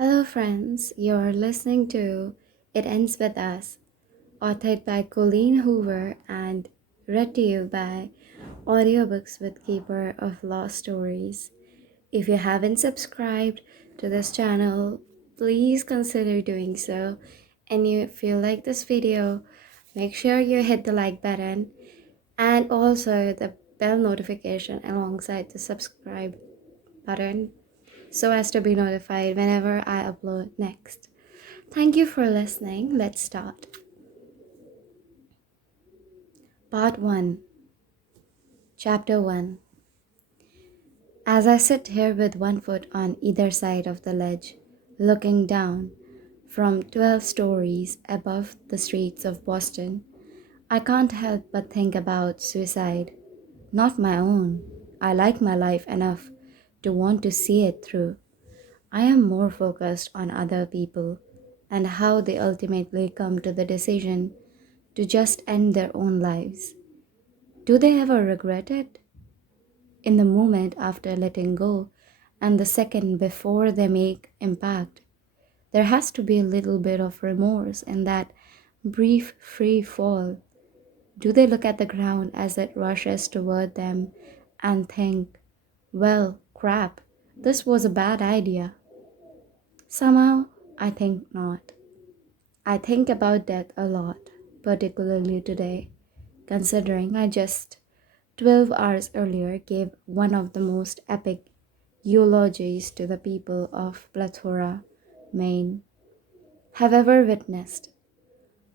Hello, friends. You're listening to It Ends With Us, authored by Colleen Hoover and read to you by Audiobooks with Keeper of Lost Stories. If you haven't subscribed to this channel, please consider doing so. And if you like this video, make sure you hit the like button and also the bell notification alongside the subscribe button so as to be notified whenever I upload next. Thank you for listening. Let's start. Part 1, Chapter 1. As I sit here with one foot on either side of the ledge, looking down from 12 stories above the streets of Boston, I can't help but think about suicide. Not my own. I like my life enough to want to see it through. I am more focused on other people and how they ultimately come to the decision to just end their own lives. Do they ever regret it? In the moment after letting go and the second before they make impact, there has to be a little bit of remorse in that brief free fall. Do they look at the ground as it rushes toward them and think, well, crap, this was a bad idea? Somehow, I think not. I think about death a lot, particularly today, considering I just 12 hours earlier gave one of the most epic eulogies to the people of Plethora, Maine, have ever witnessed.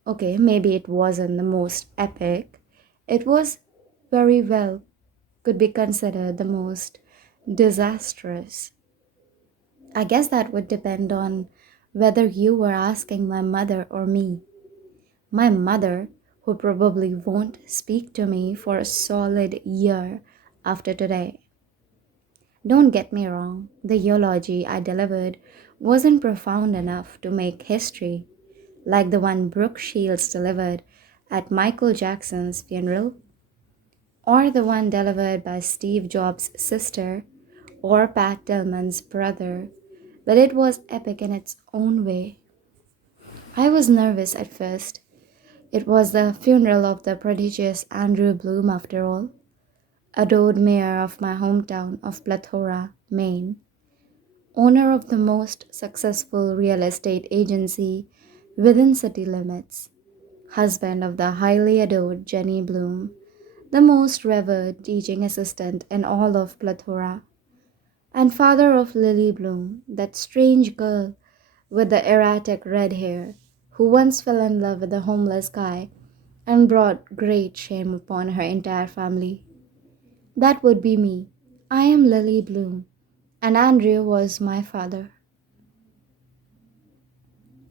Okay, maybe it wasn't the most epic. It was very well could be considered the most disastrous. I guess that would depend on whether you were asking my mother or me. My mother, who probably won't speak to me for a solid year after today. Don't get me wrong, the eulogy I delivered wasn't profound enough to make history, like the one Brooke Shields delivered at Michael Jackson's funeral, or the one delivered by Steve Jobs' sister or Pat Tillman's brother, but it was epic in its own way. I was nervous at first. It was the funeral of the prodigious Andrew Bloom, after all, adored mayor of my hometown of Plethora, Maine, owner of the most successful real estate agency within city limits, husband of the highly adored Jenny Bloom, the most revered teaching assistant in all of Plethora, and father of Lily Bloom, that strange girl with the erratic red hair who once fell in love with a homeless guy and brought great shame upon her entire family. That would be me. I am Lily Bloom, and Andrew was my father.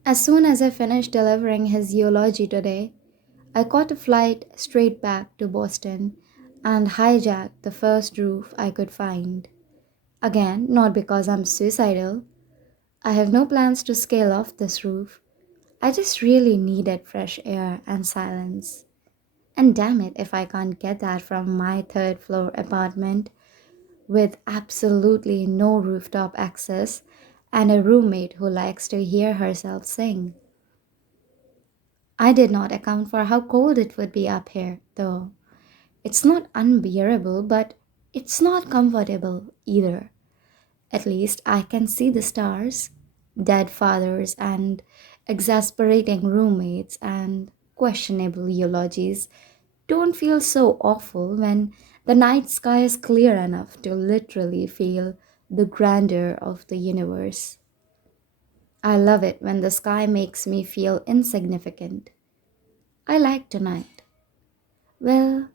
As soon as I finished delivering his eulogy today, I caught a flight straight back to Boston and hijacked the first roof I could find. Again, not because I'm suicidal. I have no plans to scale off this roof. I just really needed fresh air and silence. And damn it if I can't get that from my third floor apartment with absolutely no rooftop access and a roommate who likes to hear herself sing. I did not account for how cold it would be up here, though. It's not unbearable, but it's not comfortable either. At least I can see the stars, dead fathers, and exasperating roommates and questionable eulogies don't feel so awful when the night sky is clear enough to literally feel the grandeur of the universe. I love it when the sky makes me feel insignificant. I like tonight. Well,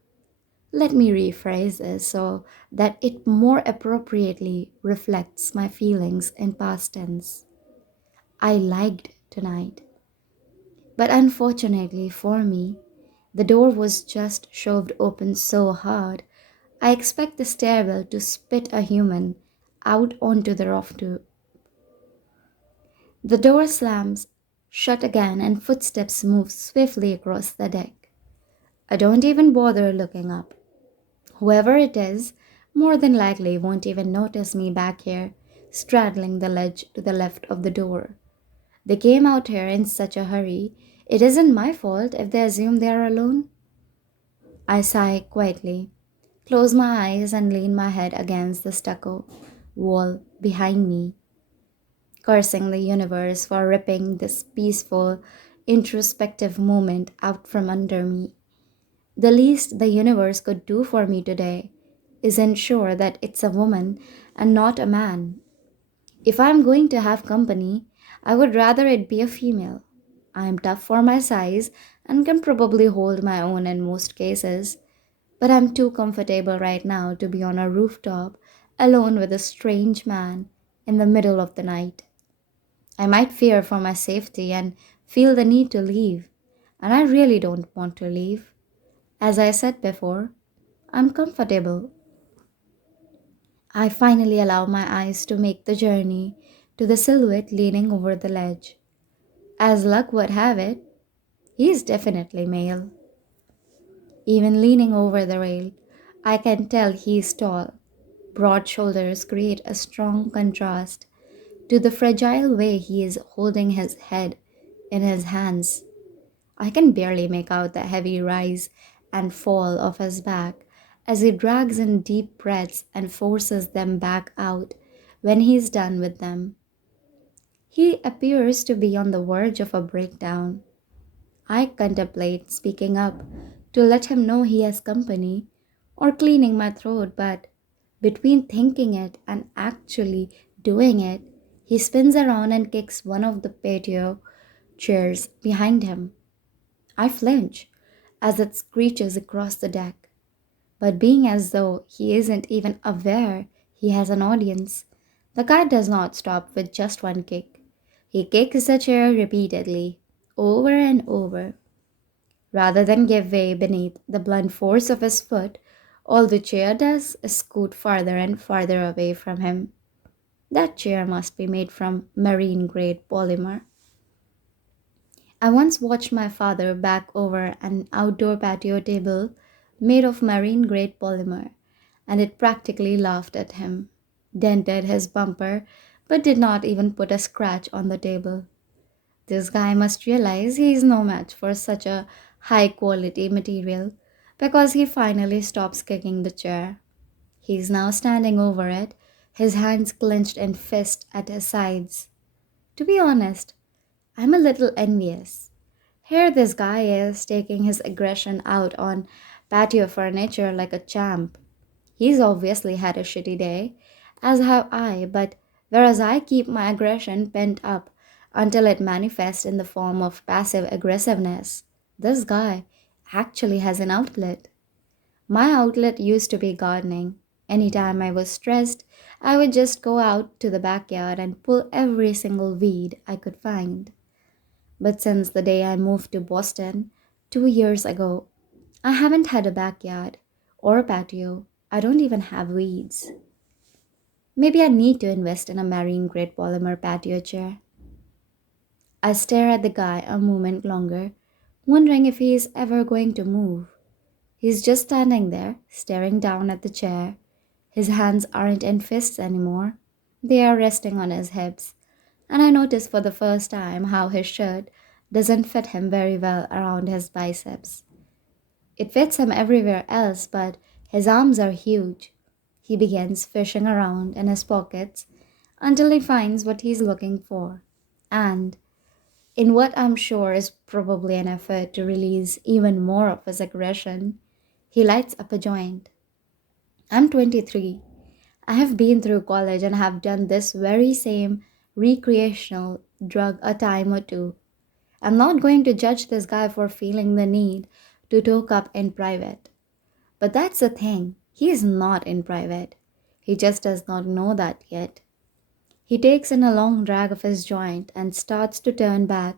let me rephrase this so that it more appropriately reflects my feelings in past tense. I liked tonight. But unfortunately for me, the door was just shoved open so hard, I expect the stairwell to spit a human out onto the roof. The door slams shut again and footsteps move swiftly across the deck. I don't even bother looking up. Whoever it is, more than likely won't even notice me back here, straddling the ledge to the left of the door. They came out here in such a hurry. It isn't my fault if they assume they are alone. I sigh quietly, close my eyes, and lean my head against the stucco wall behind me, cursing the universe for ripping this peaceful, introspective moment out from under me. The least the universe could do for me today is ensure that it's a woman and not a man. If I'm going to have company, I would rather it be a female. I am tough for my size and can probably hold my own in most cases, but I'm too comfortable right now to be on a rooftop alone with a strange man in the middle of the night. I might fear for my safety and feel the need to leave, and I really don't want to leave. As I said before, I'm comfortable. I finally allow my eyes to make the journey to the silhouette leaning over the ledge. As luck would have it, he is definitely male. Even leaning over the rail, I can tell he is tall. Broad shoulders create a strong contrast to the fragile way he is holding his head in his hands. I can barely make out the heavy rise and fall of his back as he drags in deep breaths and forces them back out when he is done with them. He appears to be on the verge of a breakdown. I contemplate speaking up to let him know he has company or cleaning my throat, but between thinking it and actually doing it, he spins around and kicks one of the patio chairs behind him. I flinch as it screeches across the deck, but being as though he isn't even aware he has an audience, the guy does not stop with just one kick. He kicks the chair repeatedly, over and over. Rather than give way beneath the blunt force of his foot, all the chair does is scoot farther and farther away from him. That chair must be made from marine grade polymer. I once watched my father back over an outdoor patio table made of marine grade polymer, and it practically laughed at him, dented his bumper, but did not even put a scratch on the table. This guy must realize he is no match for such a high quality material because he finally stops kicking the chair. He is now standing over it, his hands clenched in fist at his sides. To be honest, I'm a little envious. Here this guy is taking his aggression out on patio furniture like a champ. He's obviously had a shitty day, as have I, but whereas I keep my aggression pent up until it manifests in the form of passive aggressiveness, this guy actually has an outlet. My outlet used to be gardening. Anytime I was stressed, I would just go out to the backyard and pull every single weed I could find. But since the day I moved to Boston 2 years ago, I haven't had a backyard or a patio. I don't even have weeds. Maybe I need to invest in a marine grade polymer patio chair. I stare at the guy a moment longer, wondering if he is ever going to move. He's just standing there, staring down at the chair. His hands aren't in fists anymore. They are resting on his hips, and I notice for the first time how his shirt doesn't fit him very well around his biceps. It fits him everywhere else, but his arms are huge. He begins fishing around in his pockets until he finds what he's looking for. And, in what I'm sure is probably an effort to release even more of his aggression, he lights up a joint. I'm 23. I have been through college and have done this very same recreational drug a time or two. I'm not going to judge this guy for feeling the need to talk up in private. But that's the thing, he is not in private. He just does not know that yet. He takes in a long drag of his joint and starts to turn back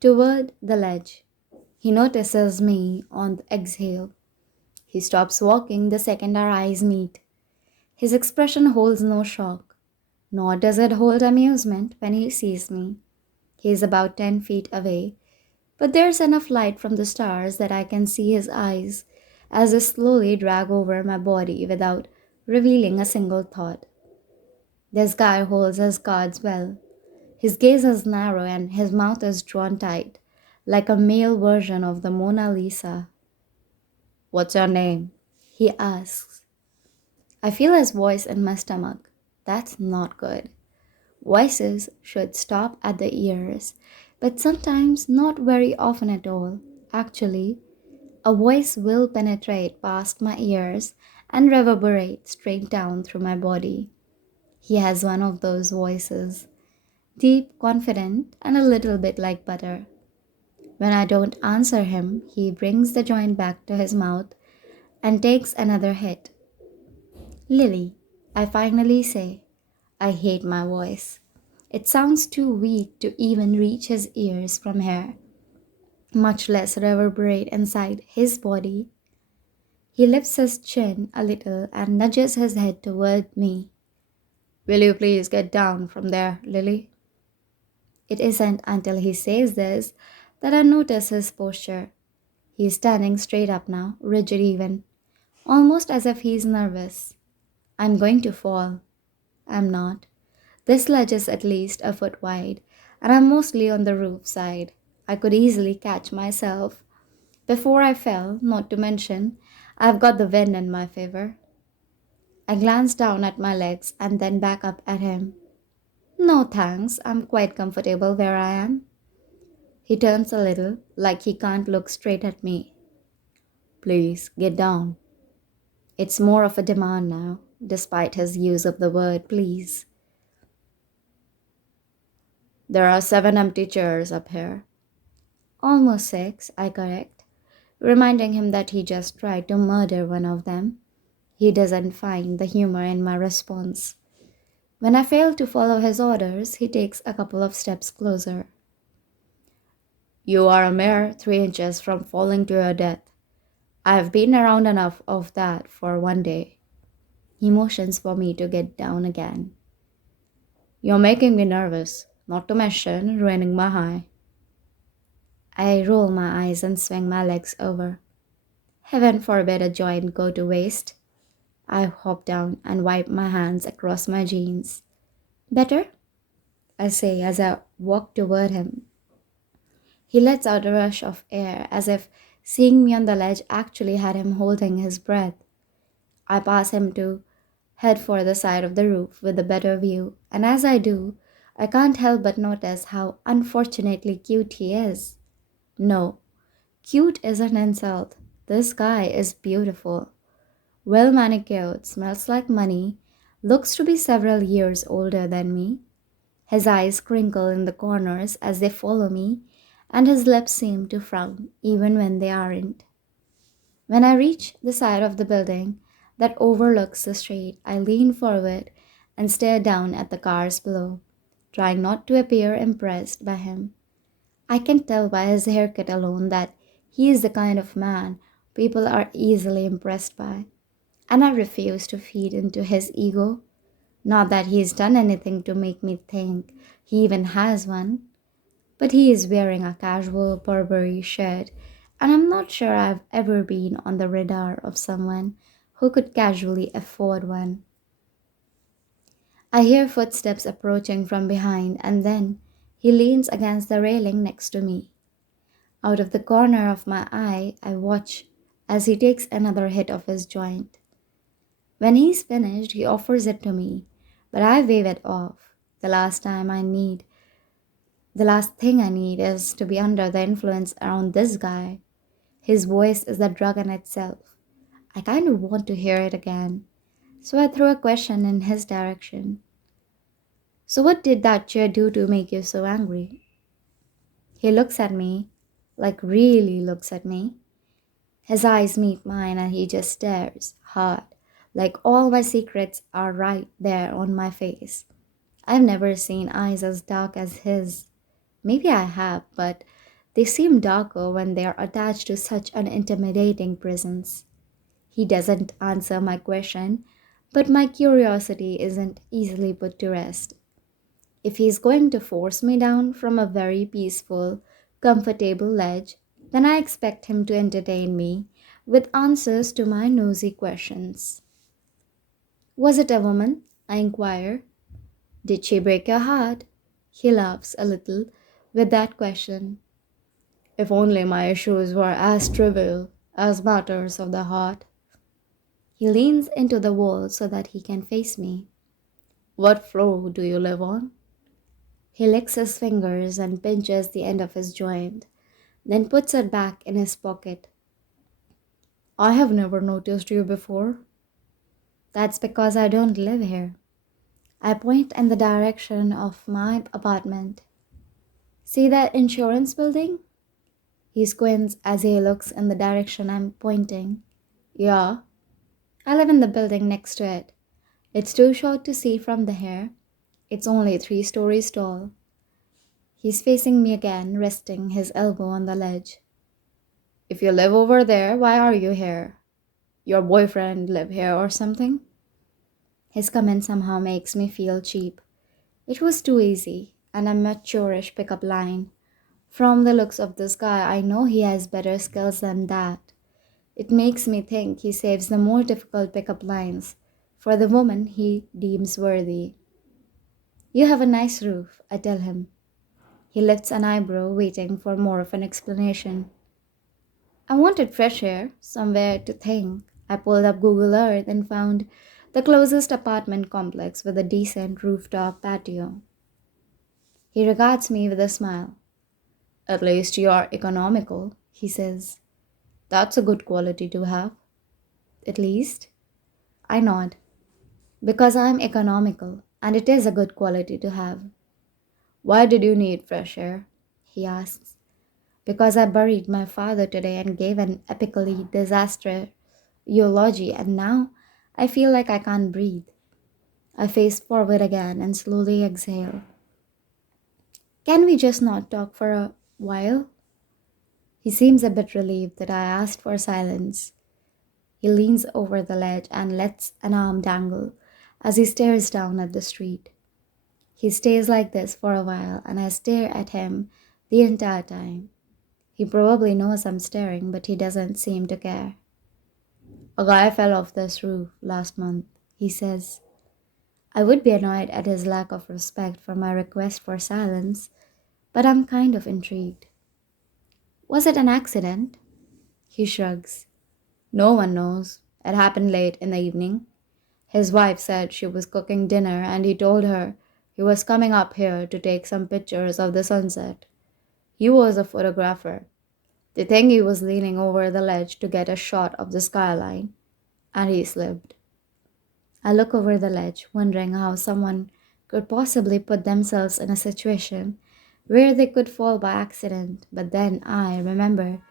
toward the ledge. He notices me on the exhale. He stops walking the second our eyes meet. His expression holds no shock, nor does it hold amusement when he sees me. He is about 10 feet away, but there's enough light from the stars that I can see his eyes as they slowly drag over my body without revealing a single thought. This guy holds his cards well. His gaze is narrow and his mouth is drawn tight, like a male version of the Mona Lisa. What's your name? He asks. I feel his voice in my stomach. That's not good. Voices should stop at the ears, but sometimes not very often at all. Actually, a voice will penetrate past my ears and reverberate straight down through my body. He has one of those voices, deep, confident, and a little bit like butter. When I don't answer him, he brings the joint back to his mouth and takes another hit. Lily, I finally say, I hate my voice. It sounds too weak to even reach his ears from here, much less reverberate inside his body. He lifts his chin a little and nudges his head toward me. Will you please get down from there, Lily? It isn't until he says this that I notice his posture. He's standing straight up now, rigid even, almost as if he's nervous. I'm going to fall. I'm not. This ledge is at least a foot wide, and I'm mostly on the roof side. I could easily catch myself before I fell, not to mention, I've got the wind in my favor. I glance down at my legs and then back up at him. No thanks, I'm quite comfortable where I am. He turns a little, like he can't look straight at me. Please, get down. It's more of a demand now, despite his use of the word please. There are 7 empty chairs up here. Almost 6, I correct, reminding him that he just tried to murder one of them. He doesn't find the humor in my response. When I fail to follow his orders, he takes a couple of steps closer. You are a mere 3 inches from falling to your death. I've been around enough of that for one day. He motions for me to get down again. You're making me nervous, not to mention ruining my high. I roll my eyes and swing my legs over. Heaven forbid a joint go to waste. I hop down and wipe my hands across my jeans. Better? I say as I walk toward him. He lets out a rush of air as if seeing me on the ledge actually had him holding his breath. I pass him to head for the side of the roof with a better view, and as I do, I can't help but notice how unfortunately cute he is. No, cute is an insult. This guy is beautiful. Well manicured, smells like money, looks to be several years older than me. His eyes crinkle in the corners as they follow me, and his lips seem to frown even when they aren't. When I reach the side of the building that overlooks the street, I lean forward and stare down at the cars below, trying not to appear impressed by him. I can tell by his haircut alone that he is the kind of man people are easily impressed by, and I refuse to feed into his ego. Not that he's done anything to make me think he even has one, but he is wearing a casual Burberry shirt, and I'm not sure I've ever been on the radar of someone who could casually afford one. I hear footsteps approaching from behind, and then he leans against the railing next to me. Out of the corner of my eye, I watch as he takes another hit of his joint. When he's finished, he offers it to me, but I wave it off. The last thing I need is to be under the influence around this guy. His voice is the drug in itself. I kind of want to hear it again. So I throw a question in his direction. So, what did that chair do to make you so angry? He looks at me, like really looks at me. His eyes meet mine and he just stares hard, like all my secrets are right there on my face. I've never seen eyes as dark as his. Maybe I have, but they seem darker when they are attached to such an intimidating presence. He doesn't answer my question, but my curiosity isn't easily put to rest. If he's going to force me down from a very peaceful, comfortable ledge, then I expect him to entertain me with answers to my nosy questions. Was it a woman? I inquire. Did she break your heart? He laughs a little with that question. If only my issues were as trivial as matters of the heart. He leans into the wall so that he can face me. What floor do you live on? He licks his fingers and pinches the end of his joint, then puts it back in his pocket. I have never noticed you before. That's because I don't live here. I point in the direction of my apartment. See that insurance building? He squints as he looks in the direction I'm pointing. Yeah, I live in the building next to it. It's too short to see from the here. It's only 3 stories tall. He's facing me again, resting his elbow on the ledge. If you live over there, why are you here? Your boyfriend live here or something? His comment somehow makes me feel cheap. It was too easy, and a mature-ish pickup line. From the looks of this guy, I know he has better skills than that. It makes me think he saves the more difficult pickup lines for the woman he deems worthy. You have a nice roof, I tell him. He lifts an eyebrow, waiting for more of an explanation. I wanted fresh air, somewhere to think. I pulled up Google Earth and found the closest apartment complex with a decent rooftop patio. He regards me with a smile. At least you are economical, he says. That's a good quality to have. At least? I nod. Because I am economical, and it is a good quality to have. Why did you need fresh air? He asks. Because I buried my father today and gave an epically disastrous eulogy, and now I feel like I can't breathe. I face forward again and slowly exhale. Can we just not talk for a while? He seems a bit relieved that I asked for silence. He leans over the ledge and lets an arm dangle as he stares down at the street. He stays like this for a while, and I stare at him the entire time. He probably knows I'm staring, but he doesn't seem to care. A guy fell off this roof last month, he says. I would be annoyed at his lack of respect for my request for silence, but I'm kind of intrigued. Was it an accident? He shrugs. No one knows. It happened late in the evening. His wife said she was cooking dinner and he told her he was coming up here to take some pictures of the sunset. He was a photographer. They think he was leaning over the ledge to get a shot of the skyline, and he slipped. I look over the ledge, wondering how someone could possibly put themselves in a situation where they could fall by accident, but then I remember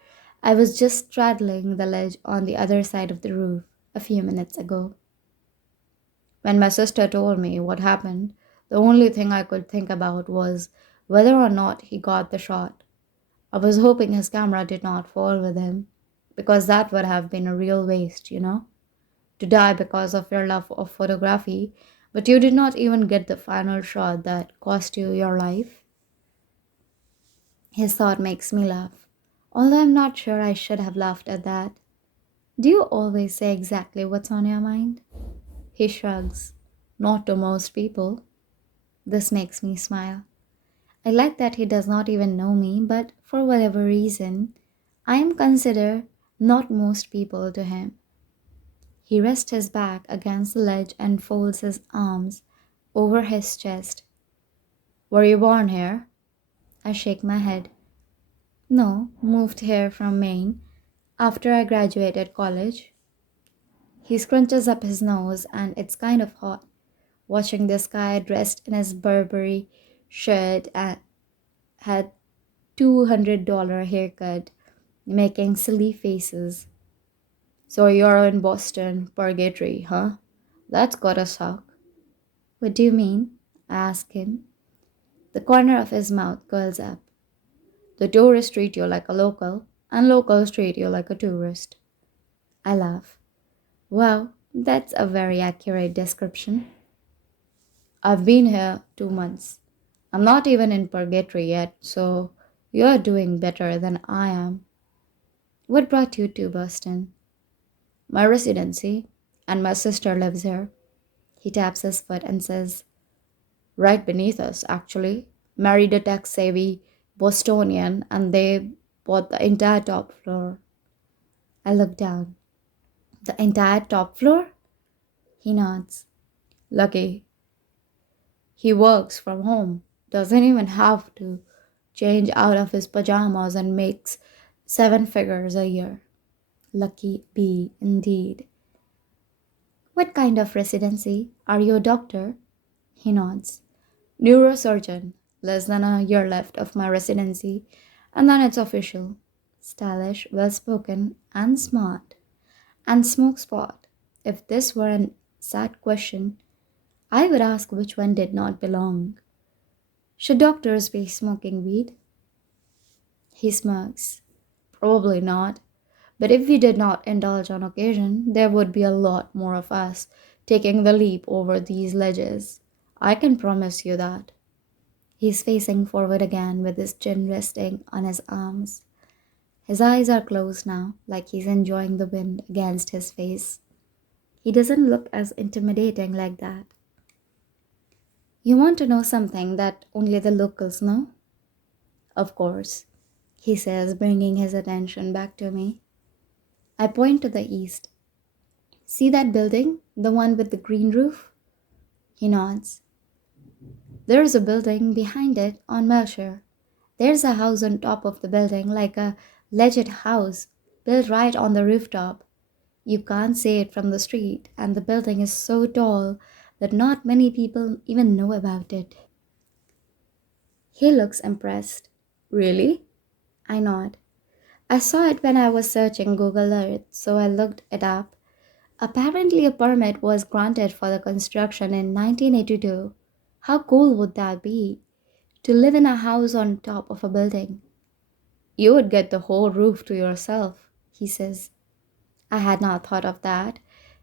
I was just straddling the ledge on the other side of the roof a few minutes ago. When my sister told me what happened, the only thing I could think about was whether or not he got the shot. I was hoping his camera did not fall with him, because that would have been a real waste, to die because of your love of photography, but you did not even get the final shot that cost you your life. His thought makes me laugh, although I'm not sure I should have laughed at that. Do you always say exactly what's on your mind? He shrugs. Not to most people. This makes me smile. I like that he does not even know me, but for whatever reason, I am considered not most people to him. He rests his back against the ledge and folds his arms over his chest. Were you born here? I shake my head. No, moved here from Maine after I graduated college. He scrunches up his nose, and it's kind of hot watching this guy dressed in his Burberry shirt and had $200 haircut making silly faces. So you're in Boston, Purgatory, huh? That's gotta suck. What do you mean? I ask him. The corner of his mouth curls up. The tourists treat you like a local, and locals treat you like a tourist. I laugh. Wow, that's a very accurate description. I've been here 2 months. I'm not even in purgatory yet, so you're doing better than I am. What brought you to Boston? My residency, and my sister lives here. He taps his foot and says, Right beneath us, actually. Married a tech savvy Bostonian and they bought the entire top floor. I look down. The entire top floor? He nods. Lucky. He works from home, doesn't even have to change out of his pajamas and makes seven figures a year. Lucky bee, indeed. What kind of residency? Are you a doctor? He nods. Neurosurgeon. Less than a year left of my residency, and then it's official. Stylish, well spoken, and smart. And smoke spot. If this were an sad question, I would ask which one did not belong. Should doctors be smoking weed? He smirks. Probably not. But if we did not indulge on occasion, there would be a lot more of us taking the leap over these ledges. I can promise you that. He's facing forward again with his chin resting on his arms. His eyes are closed now, like he's enjoying the wind against his face. He doesn't look as intimidating like that. You want to know something that only the locals know? Of course, he says, bringing his attention back to me. I point to the east. See that building? The one with the green roof? He nods. There's a building behind it on Melshire. There's a house on top of the building, like a legit house, built right on the rooftop. You can't see it from the street, and the building is so tall that not many people even know about it. He looks impressed. Really? I nod. I saw it when I was searching Google Earth, so I looked it up. Apparently, a permit was granted for the construction in 1982. How cool would that be? To live in a house on top of a building. You would get the whole roof to yourself, he says. I had not thought of that.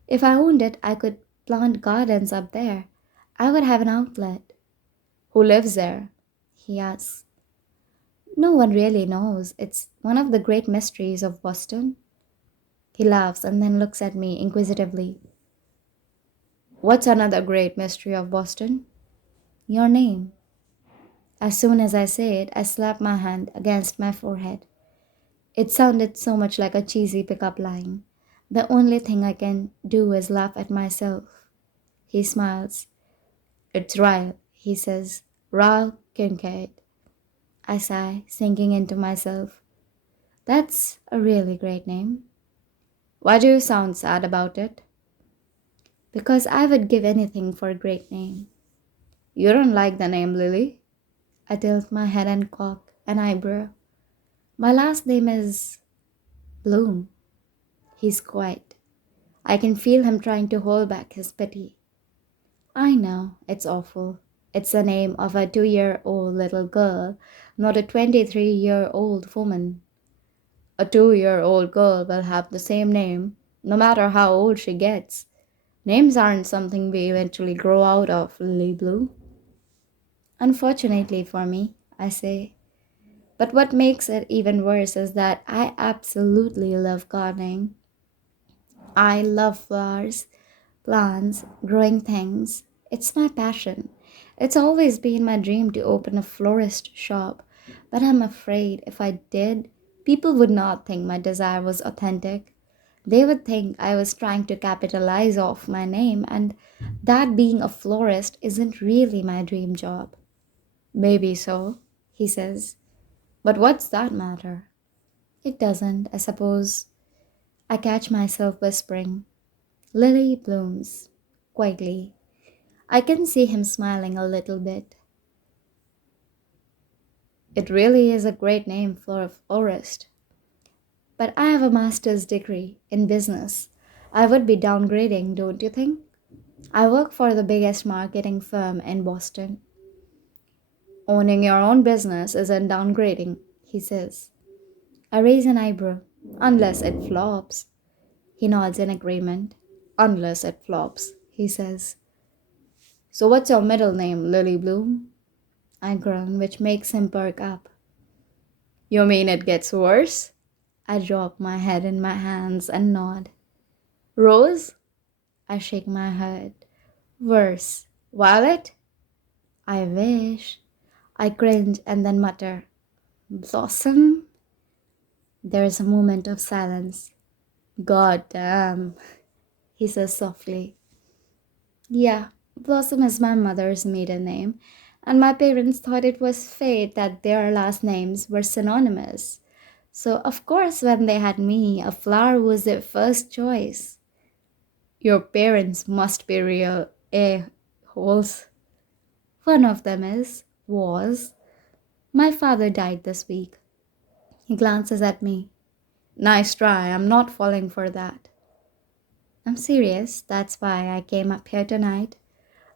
If I owned it, I could plant gardens up there. I would have an outlet. Who lives there? He asks. No one really knows. It's one of the great mysteries of Boston. He laughs and then looks at me inquisitively. What's another great mystery of Boston? Your name. As soon as I say it, I slap my hand against my forehead. It sounded so much like a cheesy pickup line. The only thing I can do is laugh at myself. He smiles. It's Ryle, he says. Ryle Kincaid. I sigh, sinking into myself. That's a really great name. Why do you sound sad about it? Because I would give anything for a great name. You don't like the name Lily? I tilt my head and cock an eyebrow. My last name is Bloom. He's quiet. I can feel him trying to hold back his pity. I know, it's awful. It's the name of a 2-year-old little girl, not a 23-year-old woman. A 2-year-old girl will have the same name, no matter how old she gets. Names aren't something we eventually grow out of, Lily Blue. Unfortunately for me, I say. But what makes it even worse is that I absolutely love gardening. I love flowers, plants, growing things. It's my passion. It's always been my dream to open a florist shop, but I'm afraid if I did, people would not think my desire was authentic. They would think I was trying to capitalize off my name, and that being a florist isn't really my dream job. Maybe so, he says. But what's that matter? It doesn't, I suppose. I catch myself whispering, Lily blooms, quietly. I can see him smiling a little bit. It really is a great name for a florist. But I have a master's degree in business. I would be downgrading, don't you think? I work for the biggest marketing firm in Boston. Owning your own business isn't downgrading, he says. I raise an eyebrow. Unless it flops. He nods in agreement. Unless it flops, he says. So what's your middle name, Lily Bloom? I groan, which makes him perk up. You mean it gets worse? I drop my head in my hands and nod. Rose? I shake my head. Worse. Violet? I wish. I cringe and then mutter, Blossom? There is a moment of silence. God damn, he says softly. Yeah, Blossom is my mother's maiden name, and my parents thought it was fate that their last names were synonymous. So, of course, when they had me, a flower was their first choice. Your parents must be real a-holes. One of them was. My father died this week. He glances at me. Nice try, I'm not falling for that. I'm serious, that's why I came up here tonight.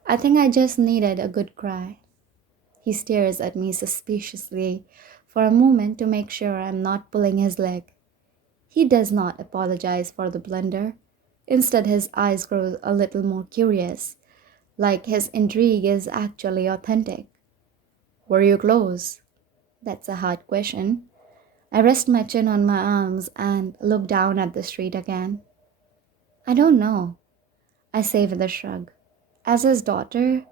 I think I just needed a good cry. He stares at me suspiciously for a moment to make sure I'm not pulling his leg. He does not apologize for the blunder. Instead, his eyes grow a little more curious, like his intrigue is actually authentic. Were you close? That's a hard question. I rest my chin on my arms and look down at the street again. I don't know, I say with a shrug. As his daughter,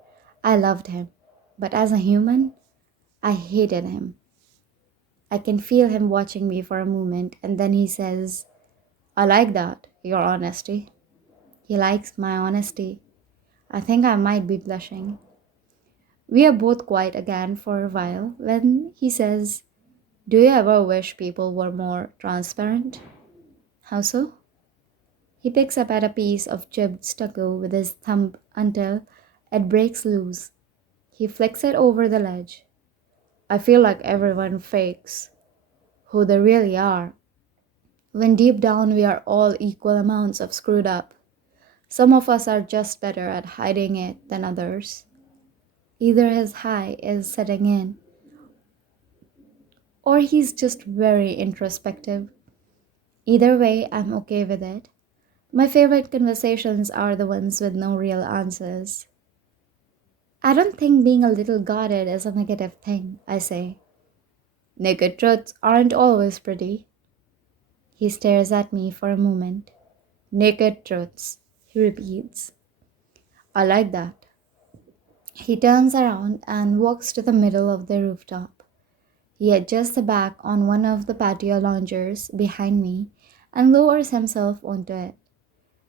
I loved him, but as a human, I hated him. I can feel him watching me for a moment, and then he says, I like that, your honesty. He likes my honesty. I think I might be blushing. We are both quiet again for a while when he says, Do you ever wish people were more transparent? How so? He picks up at a piece of chipped stucco with his thumb until it breaks loose. He flicks it over the ledge. I feel like everyone fakes who they really are, when deep down we are all equal amounts of screwed up. Some of us are just better at hiding it than others. Either his high is setting in, or he's just very introspective. Either way, I'm okay with it. My favorite conversations are the ones with no real answers. I don't think being a little guarded is a negative thing, I say. Naked truths aren't always pretty. He stares at me for a moment. Naked truths, he repeats. I like that. He turns around and walks to the middle of the rooftop. He adjusts the back on one of the patio loungers behind me and lowers himself onto it.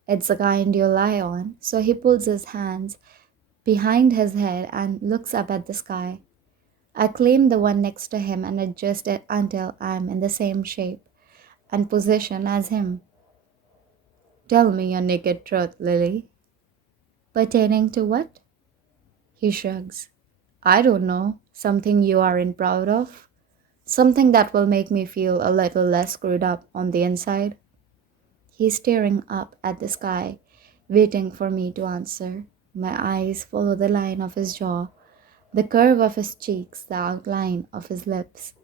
It's the kind you lie on, so he pulls his hands behind his head and looks up at the sky. I claim the one next to him and adjust it until I'm in the same shape and position as him. Tell me your naked truth, Lily. Pertaining to what? He shrugs. I don't know. Something you aren't proud of? Something that will make me feel a little less screwed up on the inside? He's staring up at the sky, waiting for me to answer. My eyes follow the line of his jaw, the curve of his cheeks, the outline of his lips.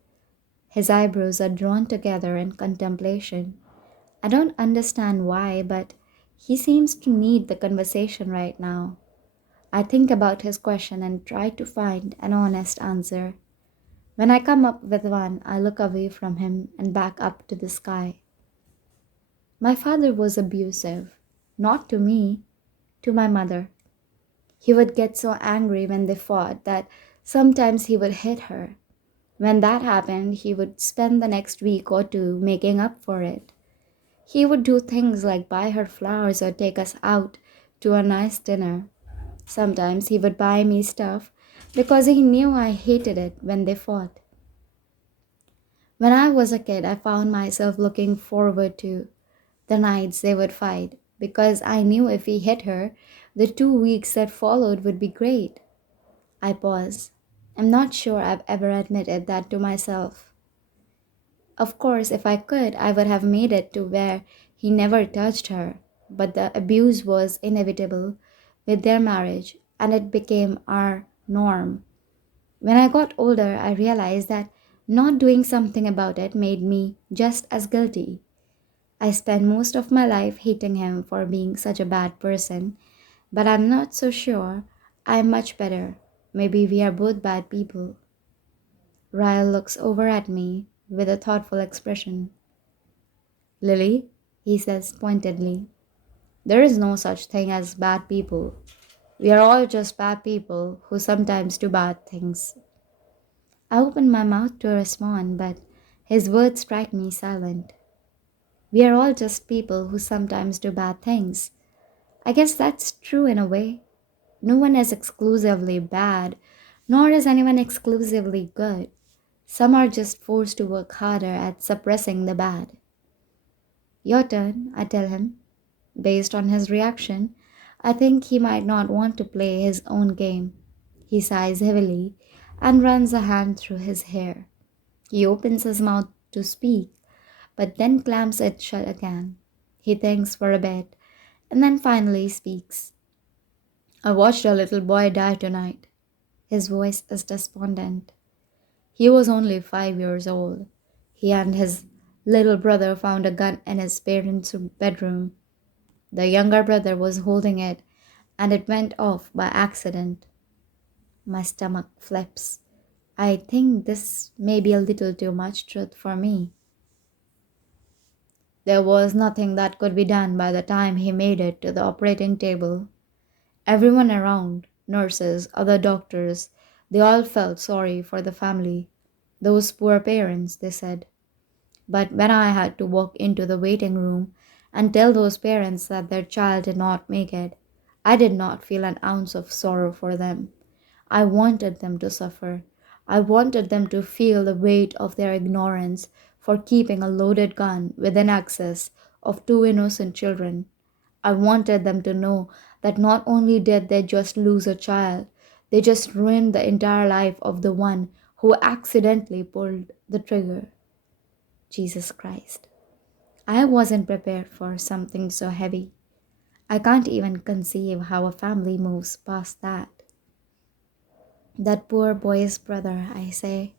His eyebrows are drawn together in contemplation. I don't understand why, but he seems to need the conversation right now. I think about his question and try to find an honest answer. When I come up with one, I look away from him and back up to the sky. My father was abusive, not to me, to my mother. He would get so angry when they fought that sometimes he would hit her. When that happened, he would spend the next week or two making up for it. He would do things like buy her flowers or take us out to a nice dinner. Sometimes he would buy me stuff because he knew I hated it when they fought. When I was a kid, I found myself looking forward to the nights they would fight because I knew if he hit her, the 2 weeks that followed would be great. I pause. I'm not sure I've ever admitted that to myself. Of course, if I could, I would have made it to where he never touched her, but the abuse was inevitable with their marriage and it became our norm. When I got older, I realized that not doing something about it made me just as guilty. I spent most of my life hating him for being such a bad person, but I'm not so sure I'm much better. Maybe we are both bad people. Ryle looks over at me with a thoughtful expression. Lily, he says pointedly, there is no such thing as bad people. We are all just bad people who sometimes do bad things. I opened my mouth to respond, but his words struck me silent. We are all just people who sometimes do bad things. I guess that's true in a way. No one is exclusively bad, nor is anyone exclusively good. Some are just forced to work harder at suppressing the bad. Your turn, I tell him. Based on his reaction, I think he might not want to play his own game. He sighs heavily and runs a hand through his hair. He opens his mouth to speak, but then clamps it shut again. He thinks for a bit and then finally speaks. I watched a little boy die tonight. His voice is despondent. He was only 5 years old. He and his little brother found a gun in his parents' bedroom. The younger brother was holding it, and it went off by accident. My stomach flips. I think this may be a little too much truth for me. There was nothing that could be done by the time he made it to the operating table. Everyone around, nurses, other doctors, they all felt sorry for the family. Those poor parents, they said. But when I had to walk into the waiting room and tell those parents that their child did not make it, I did not feel an ounce of sorrow for them. I wanted them to suffer. I wanted them to feel the weight of their ignorance for keeping a loaded gun within access of two innocent children. I wanted them to know that not only did they just lose a child, they just ruined the entire life of the one who accidentally pulled the trigger. Jesus Christ. I wasn't prepared for something so heavy. I can't even conceive how a family moves past that. That poor boy's brother, I say.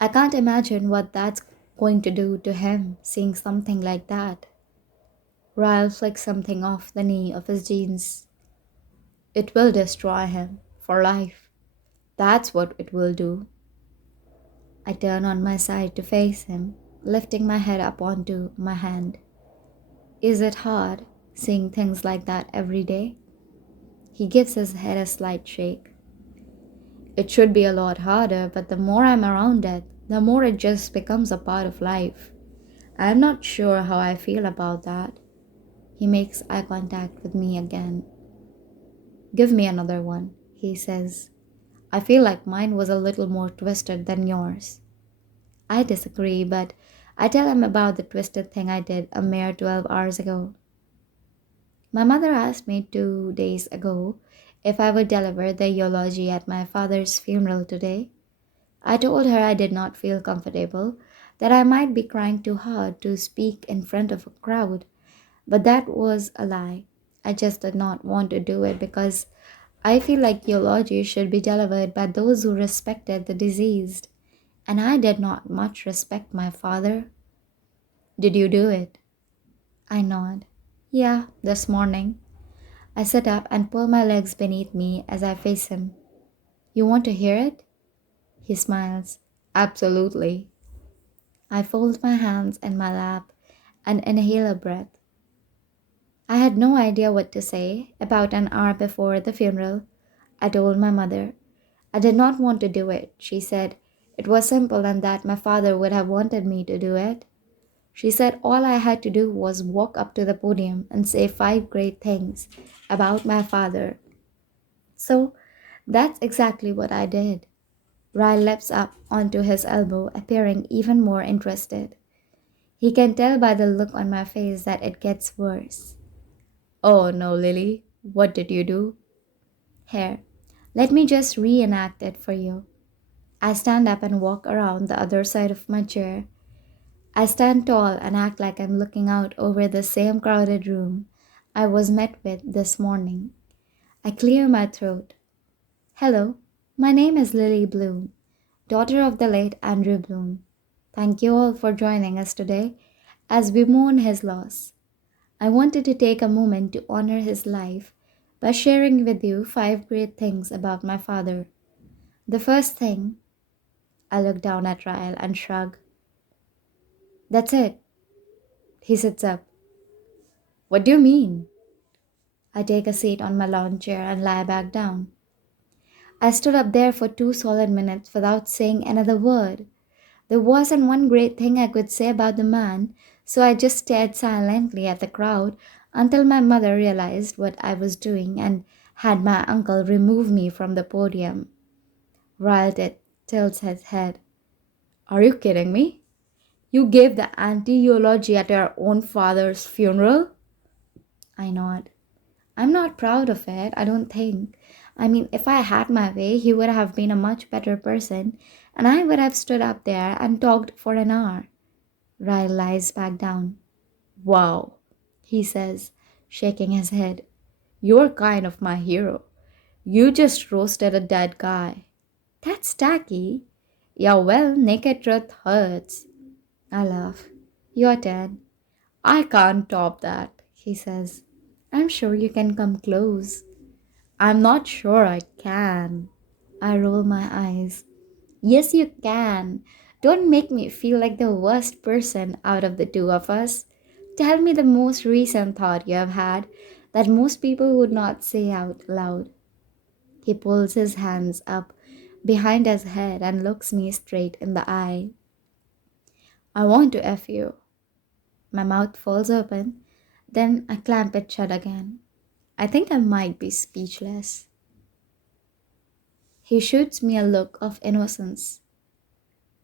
I can't imagine what that's going to do to him, seeing something like that. Ryle flicks something off the knee of his jeans. It will destroy him for life. That's what it will do. I turn on my side to face him, lifting my head up onto my hand. Is it hard seeing things like that every day? He gives his head a slight shake. It should be a lot harder, but the more I'm around it, the more it just becomes a part of life. I'm not sure how I feel about that. He makes eye contact with me again. Give me another one, he says. I feel like mine was a little more twisted than yours. I disagree, but I tell him about the twisted thing I did a mere 12 hours ago. My mother asked me 2 days ago if I would deliver the eulogy at my father's funeral today. I told her I did not feel comfortable, that I might be crying too hard to speak in front of a crowd, but that was a lie. I just did not want to do it because I feel like eulogy should be delivered by those who respected the deceased, and I did not much respect my father. Did you do it? I nod. Yeah, this morning. I sit up and pull my legs beneath me as I face him. You want to hear it? He smiles. Absolutely. I fold my hands in my lap and inhale a breath. I had no idea what to say. About an hour before the funeral, I told my mother. I did not want to do it. She said it was simple and that my father would have wanted me to do it. She said all I had to do was walk up to the podium and say 5 great things about my father. So that's exactly what I did. Ryle leaps up onto his elbow, appearing even more interested. He can tell by the look on my face that it gets worse. Oh no, Lily, what did you do? Here, let me just reenact it for you. I stand up and walk around the other side of my chair. I stand tall and act like I'm looking out over the same crowded room I was met with this morning. I clear my throat. Hello, my name is Lily Bloom, daughter of the late Andrew Bloom. Thank you all for joining us today as we mourn his loss. I wanted to take a moment to honor his life by sharing with you 5 great things about my father. The first thing, I look down at Ryle and shrug. That's it. He sits up. What do you mean? I take a seat on my lawn chair and lie back down. I stood up there for 2 solid minutes without saying another word. There wasn't one great thing I could say about the man, so I just stared silently at the crowd until my mother realized what I was doing and had my uncle remove me from the podium. Riled tilts his head. Are you kidding me? You gave the anti-eulogy at your own father's funeral? I nod. I'm not proud of it, I don't think. I mean, if I had my way, he would have been a much better person, and I would have stood up there and talked for an hour. Ryle lies back down. Wow, he says, shaking his head. You're kind of my hero. You just roasted a dead guy. That's tacky. Yeah, well, naked truth hurts. I laugh. Your turn. I can't top that, he says. I'm sure you can come close. I'm not sure I can. I roll my eyes. Yes, you can. Don't make me feel like the worst person out of the two of us. Tell me the most recent thought you have had that most people would not say out loud. He pulls his hands up behind his head and looks me straight in the eye. I want to F you. My mouth falls open, then I clamp it shut again. I think I might be speechless. He shoots me a look of innocence.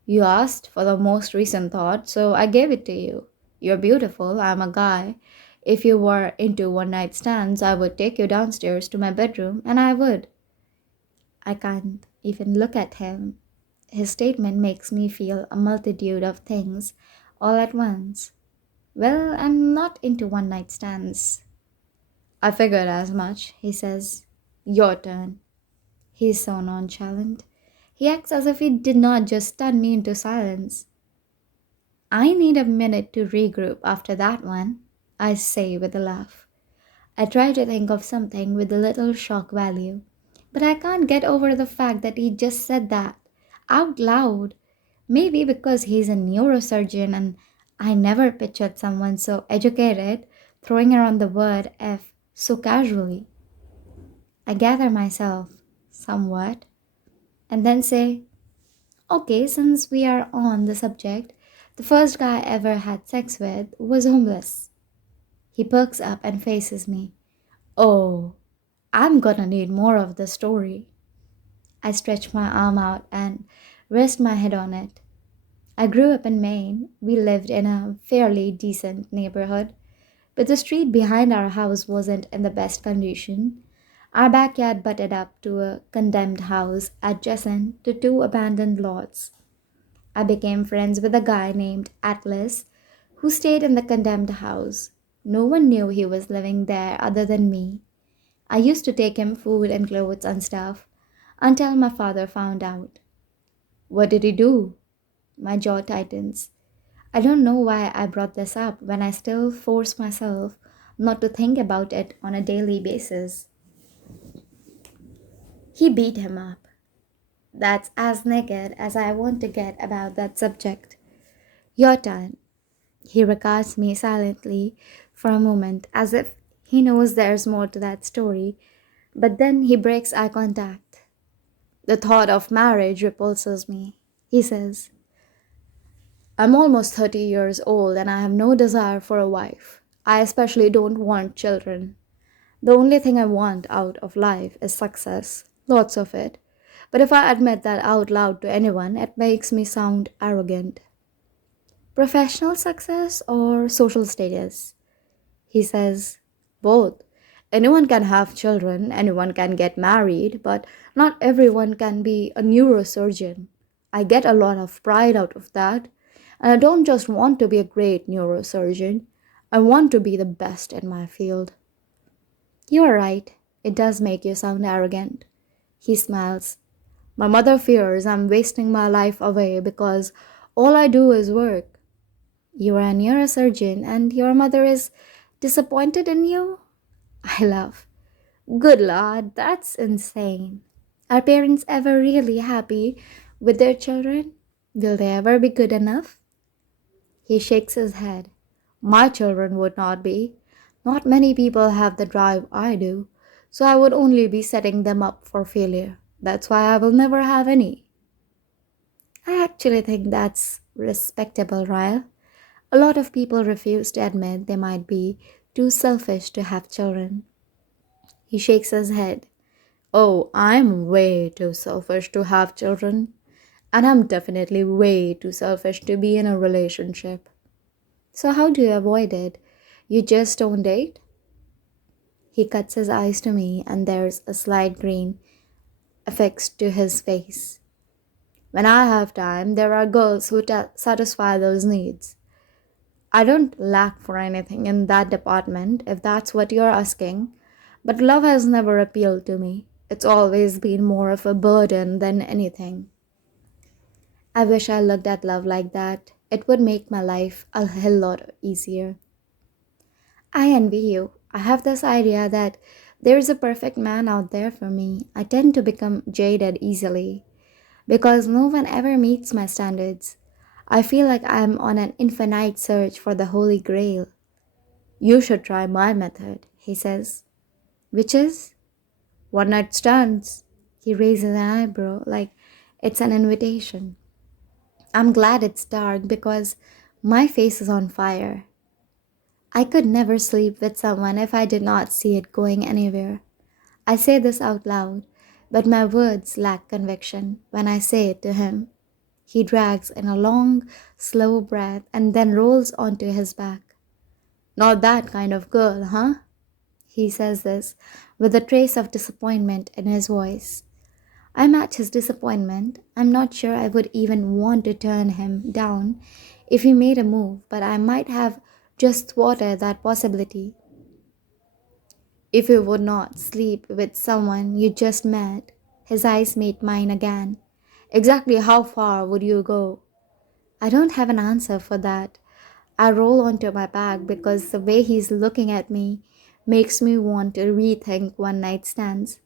You asked for the most recent thought, so I gave it to you. You're beautiful, I'm a guy. If you were into one night stands, I would take you downstairs to my bedroom, and I would. I can't even look at him. His statement makes me feel a multitude of things all at once. Well, I'm not into one night stands. I figured as much, he says. Your turn. He's so nonchalant. He acts as if he did not just stun me into silence. I need a minute to regroup after that one, I say with a laugh. I try to think of something with a little shock value, but I can't get over the fact that he just said that out loud. Maybe because he's a neurosurgeon and I never pictured someone so educated throwing around the word F so casually. I gather myself somewhat and then say, okay, since we are on the subject, the first guy I ever had sex with was homeless. He perks up and faces me. Oh, I'm gonna need more of the story. I stretch my arm out and rest my head on it. I grew up in Maine. We lived in a fairly decent neighborhood, but the street behind our house wasn't in the best condition. Our backyard butted up to a condemned house adjacent to two abandoned lots. I became friends with a guy named Atlas who stayed in the condemned house. No one knew he was living there other than me. I used to take him food and clothes and stuff until my father found out. What did he do? My jaw tightens. I don't know why I brought this up when I still force myself not to think about it on a daily basis. He beat him up. That's as naked as I want to get about that subject. Your turn. He regards me silently for a moment as if he knows there's more to that story, but then he breaks eye contact. The thought of marriage repulses me, he says. I'm almost 30 years old and I have no desire for a wife. I especially don't want children. The only thing I want out of life is success, lots of it. But if I admit that out loud to anyone, it makes me sound arrogant. Professional success or social status? He says, both. Anyone can have children, anyone can get married, but not everyone can be a neurosurgeon. I get a lot of pride out of that, and I don't just want to be a great neurosurgeon, I want to be the best in my field. You are right, it does make you sound arrogant. He smiles. My mother fears I'm wasting my life away because all I do is work. You are a neurosurgeon and your mother is disappointed in you? I laugh. Good Lord, that's insane. Are parents ever really happy with their children? Will they ever be good enough? He shakes his head. My children would not be. Not many people have the drive I do, so I would only be setting them up for failure. That's why I will never have any. I actually think that's respectable, Ryle. A lot of people refuse to admit they might be too selfish to have children. He shakes his head. Oh, I'm way too selfish to have children. And I'm definitely way too selfish to be in a relationship. So, how do you avoid it? You just don't date? He cuts his eyes to me, and there's a slight grin affixed to his face. When I have time, there are girls who satisfy those needs. I don't lack for anything in that department, if that's what you're asking, but love has never appealed to me. It's always been more of a burden than anything. I wish I looked at love like that. It would make my life a hell lot easier. I envy you. I have this idea that there's a perfect man out there for me. I tend to become jaded easily because no one ever meets my standards. I feel like I'm on an infinite search for the Holy Grail. You should try my method, he says. Which is? One night stands. He raises an eyebrow like it's an invitation. I'm glad it's dark because my face is on fire. I could never sleep with someone if I did not see it going anywhere. I say this out loud, but my words lack conviction when I say it to him. He drags in a long, slow breath and then rolls onto his back. Not that kind of girl, huh? He says this with a trace of disappointment in his voice. I match his disappointment. I'm not sure I would even want to turn him down if he made a move, but I might have just thwarted that possibility. If you would not sleep with someone you just met, his eyes meet mine again. Exactly how far would you go? I don't have an answer for that. I roll onto my back because the way he's looking at me makes me want to rethink one night stands.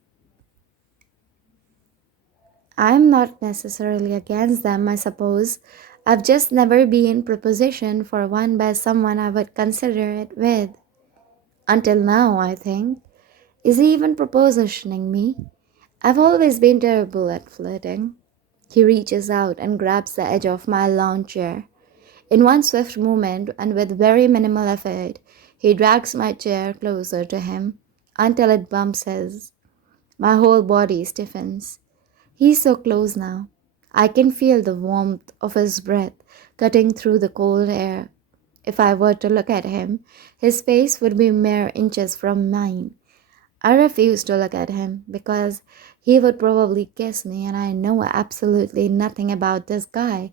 I'm not necessarily against them, I suppose. I've just never been propositioned for one by someone I would consider it with. Until now, I think. Is he even propositioning me? I've always been terrible at flirting. He reaches out and grabs the edge of my lounge chair. In one swift movement and with very minimal effort, he drags my chair closer to him until it bumps his. My whole body stiffens. He's so close now. I can feel the warmth of his breath cutting through the cold air. If I were to look at him, his face would be mere inches from mine. I refuse to look at him because he would probably kiss me, and I know absolutely nothing about this guy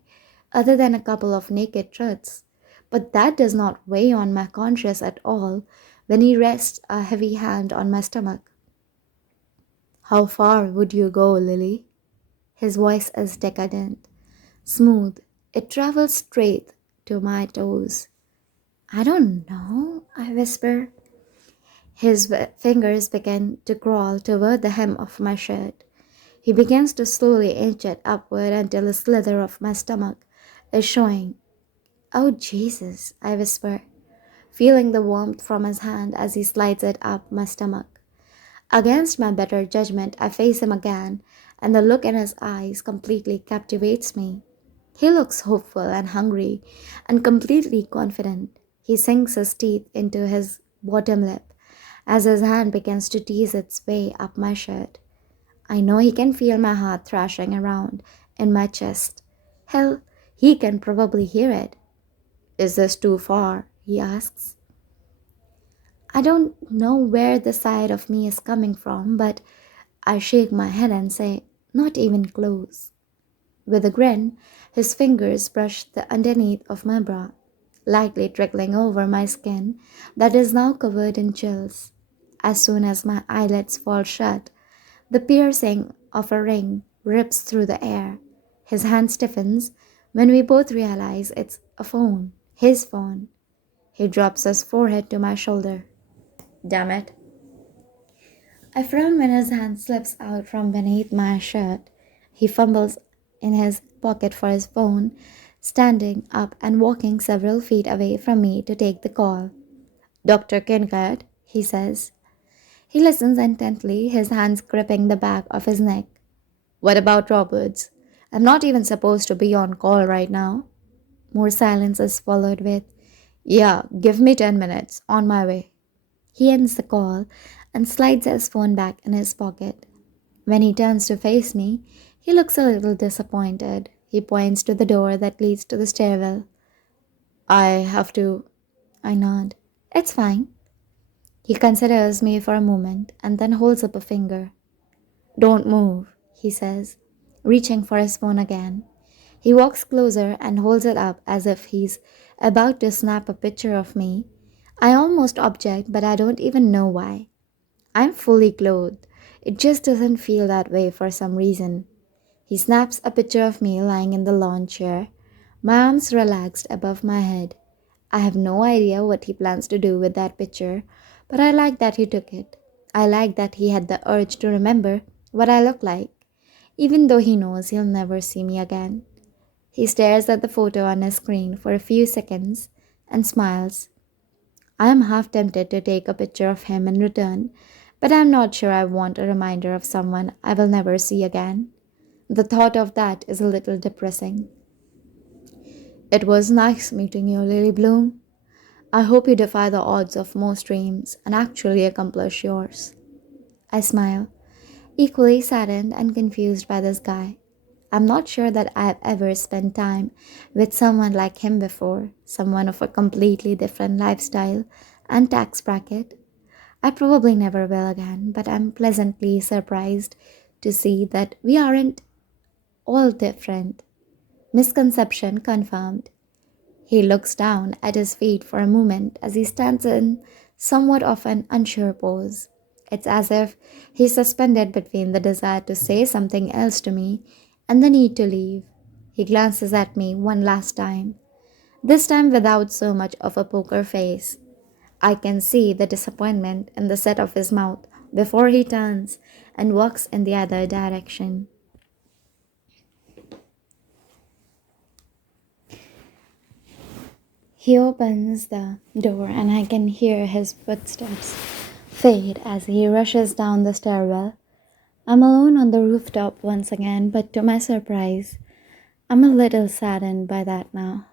other than a couple of naked truths. But that does not weigh on my conscience at all when he rests a heavy hand on my stomach. How far would you go, Lily? His voice is decadent, smooth. It travels straight to my toes. I don't know, I whisper. His fingers begin to crawl toward the hem of my shirt. He begins to slowly inch it upward until a slither of my stomach is showing. Oh, Jesus, I whisper, feeling the warmth from his hand as he slides it up my stomach. Against my better judgment, I face him again, and the look in his eyes completely captivates me. He looks hopeful and hungry and completely confident. He sinks his teeth into his bottom lip as his hand begins to tease its way up my shirt. I know he can feel my heart thrashing around in my chest. Hell, he can probably hear it. Is this too far? He asks. I don't know where the side of me is coming from, but I shake my head and say, not even close. With a grin, his fingers brush the underneath of my bra, lightly trickling over my skin that is now covered in chills. As soon as my eyelids fall shut, the piercing of a ring rips through the air. His hand stiffens when we both realize it's a phone, his phone. He drops his forehead to my shoulder. Damn it. I frown when his hand slips out from beneath my shirt. He fumbles in his pocket for his phone, standing up and walking several feet away from me to take the call. Dr. Kincaid, he says. He listens intently, his hands gripping the back of his neck. What about Roberts? I'm not even supposed to be on call right now. More silence is followed with, yeah, give me 10 minutes, on my way. He ends the call and slides his phone back in his pocket. When he turns to face me, he looks a little disappointed. He points to the door that leads to the stairwell. I have to. I nod. It's fine. He considers me for a moment and then holds up a finger. Don't move, he says, reaching for his phone again. He walks closer and holds it up as if he's about to snap a picture of me. I almost object, but I don't even know why. I'm fully clothed. It just doesn't feel that way for some reason. He snaps a picture of me lying in the lawn chair, my arms relaxed above my head. I have no idea what he plans to do with that picture, but I like that he took it. I like that he had the urge to remember what I look like, even though he knows he'll never see me again. He stares at the photo on his screen for a few seconds and smiles. I am half tempted to take a picture of him in return, but I'm not sure I want a reminder of someone I will never see again. The thought of that is a little depressing. It was nice meeting you, Lily Bloom. I hope you defy the odds of most dreams and actually accomplish yours. I smile, equally saddened and confused by this guy. I'm not sure that I've ever spent time with someone like him before, someone of a completely different lifestyle and tax bracket. I probably never will again, but I'm pleasantly surprised to see that we aren't all different. Misconception confirmed. He looks down at his feet for a moment as he stands in somewhat of an unsure pose. It's as if he's suspended between the desire to say something else to me and the need to leave. He glances at me one last time, this time without so much of a poker face. I can see the disappointment in the set of his mouth before he turns and walks in the other direction. He opens the door and I can hear his footsteps fade as he rushes down the stairwell. I'm alone on the rooftop once again, but to my surprise, I'm a little saddened by that now.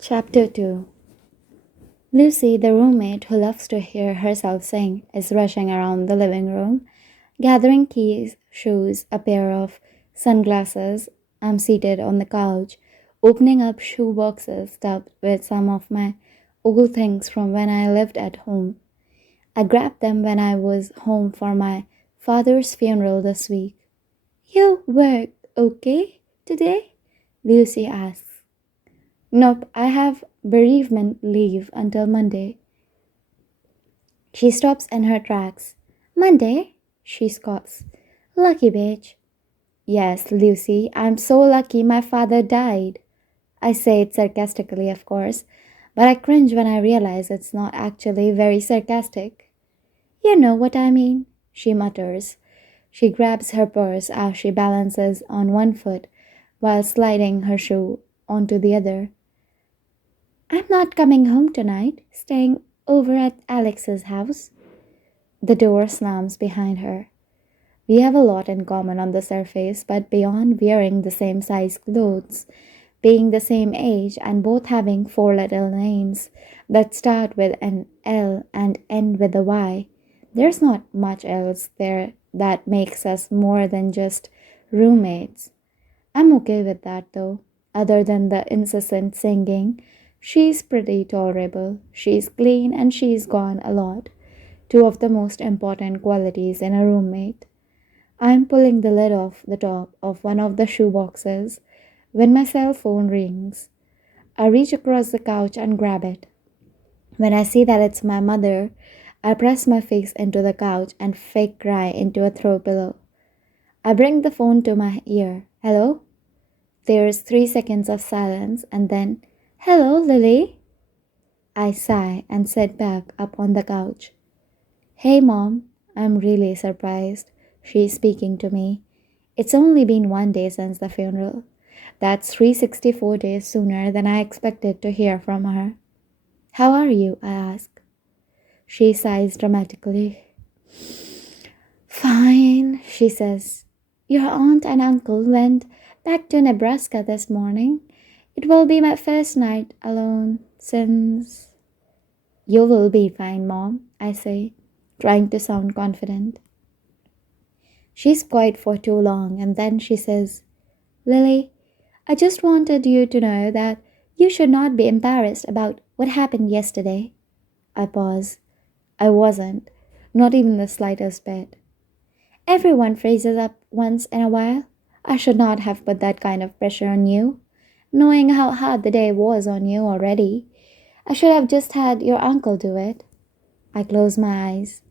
Chapter 2. Lucy, the roommate who loves to hear herself sing, is rushing around the living room, gathering keys, shoes, a pair of sunglasses. I'm seated on the couch, opening up shoe boxes stuffed with some of my old things from when I lived at home. I grabbed them when I was home for my father's funeral this week. You work okay today? Lucy asks. Nope, I have bereavement leave until Monday. She stops in her tracks. Monday? She scoffs. Lucky bitch. Yes, Lucy, I'm so lucky my father died. I say it sarcastically, of course, but I cringe when I realize it's not actually very sarcastic. You know what I mean, she mutters. She grabs her purse as she balances on one foot while sliding her shoe onto the other. I'm not coming home tonight, staying over at Alex's house. The door slams behind her. We have a lot in common on the surface, but beyond wearing the same size clothes, being the same age, and both having four little names that start with an L and end with a Y, there's not much else there that makes us more than just roommates. I'm okay with that though. Other than the incessant singing, she's pretty tolerable. She's clean and she's gone a lot. Two of the most important qualities in a roommate. I'm pulling the lid off the top of one of the shoe boxes when my cell phone rings. I reach across the couch and grab it. When I see that it's my mother, I press my face into the couch and fake cry into a throw pillow. I bring the phone to my ear. Hello? There's 3 seconds of silence and then, hello, Lily? I sigh and sit back up on the couch. Hey mom, I'm really surprised. She's speaking to me. It's only been 1 day since the funeral. That's 364 days sooner than I expected to hear from her. How are you? I ask. She sighs dramatically. Fine, she says. Your aunt and uncle went back to Nebraska this morning. It will be my first night alone since. You will be fine, Mom, I say, trying to sound confident. She's quiet for too long and then she says, Lily, I just wanted you to know that you should not be embarrassed about what happened yesterday. I pause. I wasn't, not even the slightest bit. Everyone freezes up once in a while. I should not have put that kind of pressure on you, knowing how hard the day was on you already. I should have just had your uncle do it. I close my eyes.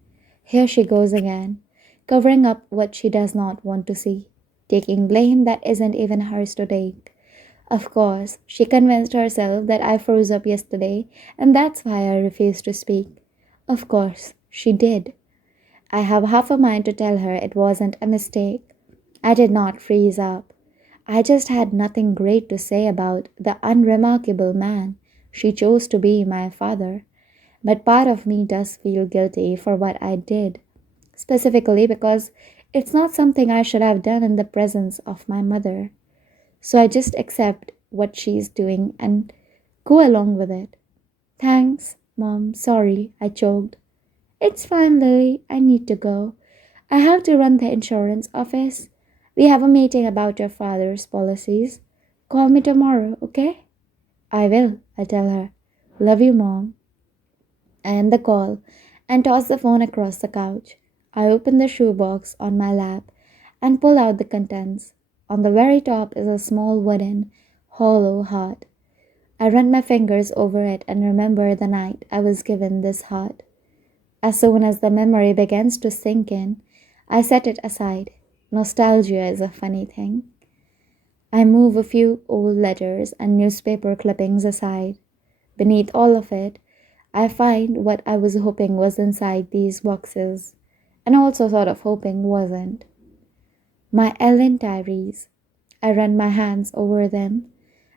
Here she goes again, covering up what she does not want to see, taking blame that isn't even hers to take. Of course, she convinced herself that I froze up yesterday, and that's why I refused to speak. Of course, she did. I have half a mind to tell her it wasn't a mistake. I did not freeze up. I just had nothing great to say about the unremarkable man she chose to be my father. But part of me does feel guilty for what I did, specifically because it's not something I should have done in the presence of my mother. So I just accept what she's doing and go along with it. Thanks, Mom. Sorry, I choked. It's fine, Lily. I need to go. I have to run the insurance office. We have a meeting about your father's policies. Call me tomorrow, okay? I will, I tell her. Love you, Mom. I end the call and toss the phone across the couch. I open the shoebox on my lap and pull out the contents. On the very top is a small wooden, hollow heart. I run my fingers over it and remember the night I was given this heart. As soon as the memory begins to sink in, I set it aside. Nostalgia is a funny thing. I move a few old letters and newspaper clippings aside. Beneath all of it, I find what I was hoping was inside these boxes, and also sort of hoping wasn't. My Ellen diaries. I run my hands over them.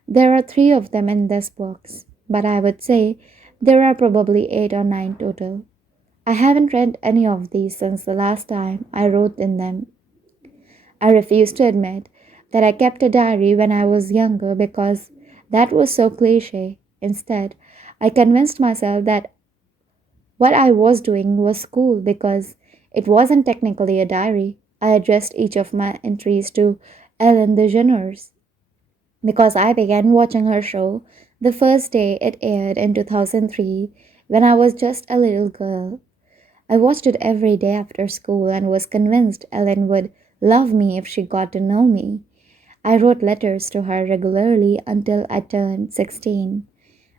There are 3 of them in this box, but I would say there are probably 8 or 9 total. I haven't read any of these since the last time I wrote in them. I refuse to admit that I kept a diary when I was younger because that was so cliche. Instead, I convinced myself that what I was doing was cool because it wasn't technically a diary. I addressed each of my entries to Ellen DeGeneres because I began watching her show the first day it aired in 2003 when I was just a little girl. I watched it every day after school and was convinced Ellen would love me if she got to know me. I wrote letters to her regularly until I turned 16.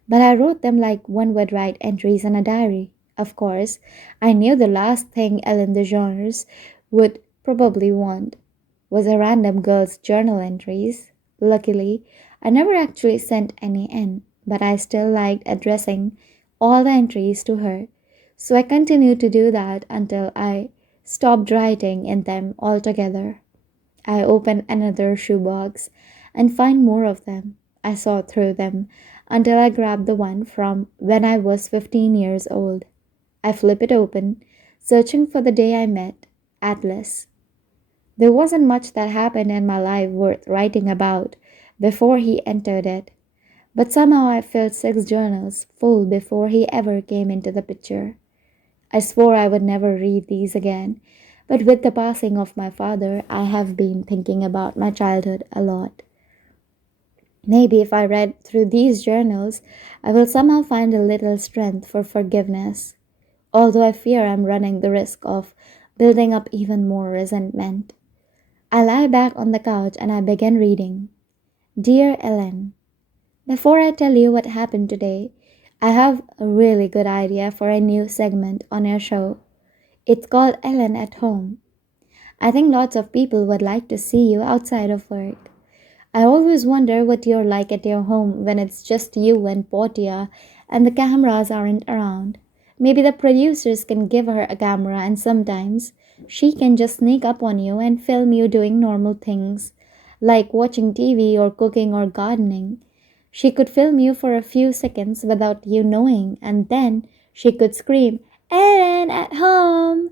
But I wrote them like one would write entries in a diary. Of course, I knew the last thing Ellen DeGeneres would probably want was a random girl's journal entries. Luckily, I never actually sent any in, but I still liked addressing all the entries to her. So I continued to do that until I stopped writing in them altogether. I open another shoebox and find more of them. I saw through them until I grabbed the one from when I was 15 years old. I flip it open, searching for the day I met Atlas. There wasn't much that happened in my life worth writing about before he entered it, but somehow I filled 6 journals full before he ever came into the picture. I swore I would never read these again, but with the passing of my father, I have been thinking about my childhood a lot. Maybe if I read through these journals, I will somehow find a little strength for forgiveness, although I fear I'm running the risk of building up even more resentment. I lie back on the couch and I begin reading. Dear Ellen, before I tell you what happened today, I have a really good idea for a new segment on your show. It's called Ellen at Home. I think lots of people would like to see you outside of work. I always wonder what you're like at your home when it's just you and Portia and the cameras aren't around. Maybe the producers can give her a camera and sometimes she can just sneak up on you and film you doing normal things like watching TV or cooking or gardening. She could film you for a few seconds without you knowing, and then she could scream, Ellen at home!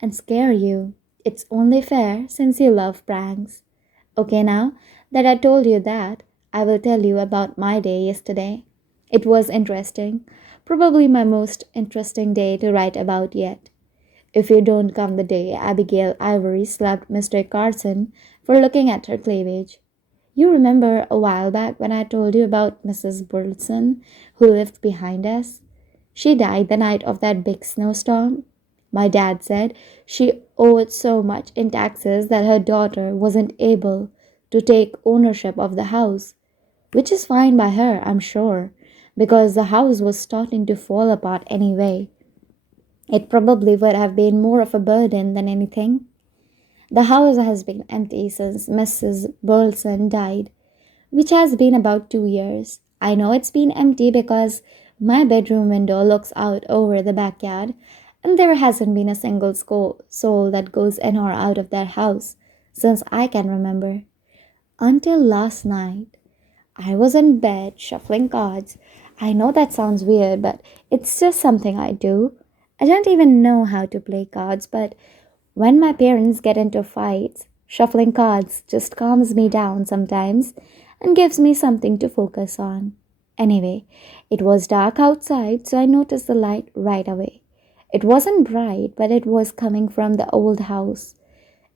And scare you. It's only fair since you love pranks. Okay, now that I told you that, I will tell you about my day yesterday. It was interesting, probably my most interesting day to write about yet. If you don't count the day Abigail Ivory slapped Mr. Carson for looking at her cleavage. You remember a while back when I told you about Mrs. Burleson who lived behind us? She died the night of that big snowstorm. My dad said she owed so much in taxes that her daughter wasn't able to take ownership of the house, which is fine by her, I'm sure, because the house was starting to fall apart anyway. It probably would have been more of a burden than anything. The house has been empty since Mrs. Burleson died, which has been about 2 years. I know it's been empty because my bedroom window looks out over the backyard, and there hasn't been a single soul that goes in or out of that house since I can remember. Until last night, I was in bed shuffling cards. I know that sounds weird, but it's just something I do. I don't even know how to play cards, but when my parents get into fights, shuffling cards just calms me down sometimes and gives me something to focus on. Anyway, it was dark outside, so I noticed the light right away. It wasn't bright, but it was coming from the old house.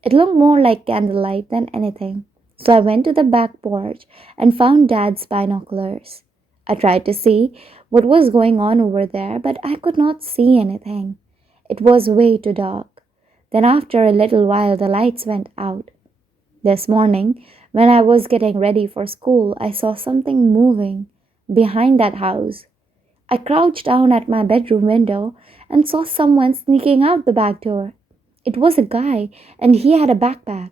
It looked more like candlelight than anything. So I went to the back porch and found Dad's binoculars. I tried to see what was going on over there, but I could not see anything. It was way too dark. Then, after a little while, the lights went out. This morning, when I was getting ready for school, I saw something moving behind that house. I crouched down at my bedroom window and saw someone sneaking out the back door. It was a guy, and he had a backpack.